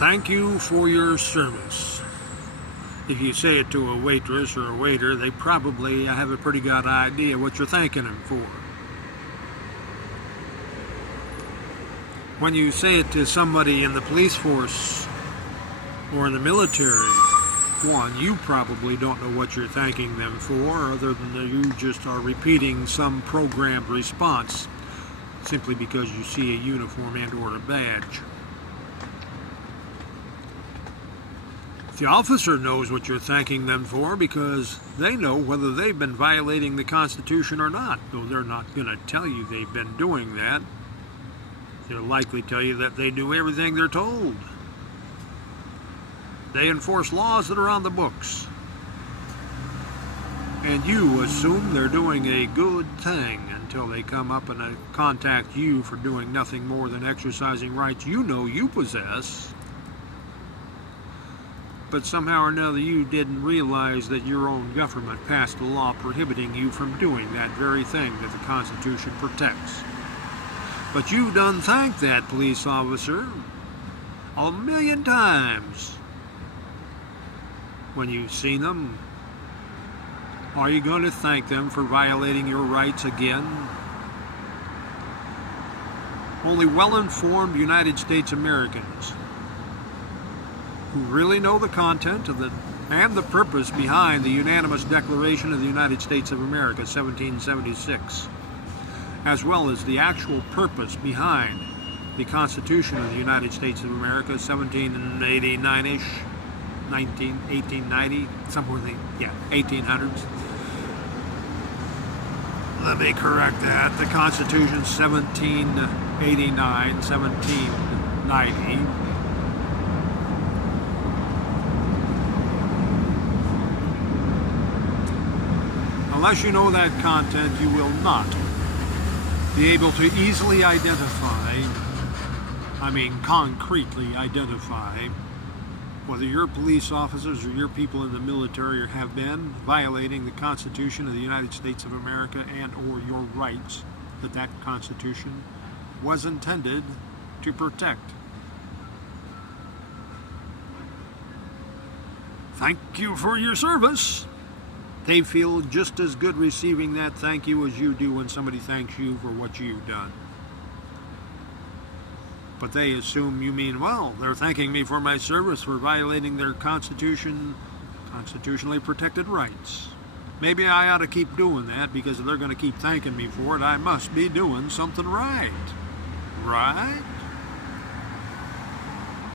Thank you for your service. If you say it to a waitress or a waiter, they probably have a pretty good idea what you're thanking them for. When you say it to somebody in the police force or in the military, one, you probably don't know what you're thanking them for, other than that you just are repeating some programmed response simply because you see a uniform and or a badge. The officer knows what you're thanking them for because they know whether they've been violating the Constitution or not, though they're not going to tell you they've been doing that. They'll likely tell you that they do everything they're told. They enforce laws that are on the books. And you assume they're doing a good thing until they come up and contact you for doing nothing more than exercising rights you know you possess. But somehow or another you didn't realize that your own government passed a law prohibiting you from doing that very thing that the Constitution protects. But you done thanked that police officer a million times when you've seen them. Are you going to thank them for violating your rights again? Only well-informed United States Americans who really know the content of and the purpose behind the unanimous Declaration of the United States of America, 1776, as well as the actual purpose behind the Constitution of the United States of America, 1789-ish, 1890, somewhere in the 1800s. Let me correct that. The Constitution, 1789, 1790. Unless you know that content, you will not be able to easily identify, concretely identify, whether your police officers or your people in the military have been violating the Constitution of the United States of America and or your rights that that Constitution was intended to protect. Thank you for your service. They feel just as good receiving that thank you as you do when somebody thanks you for what you've done. But they assume you mean, well, they're thanking me for my service for violating their constitutionally protected rights. Maybe I ought to keep doing that because if they're going to keep thanking me for it, I must be doing something right. Right?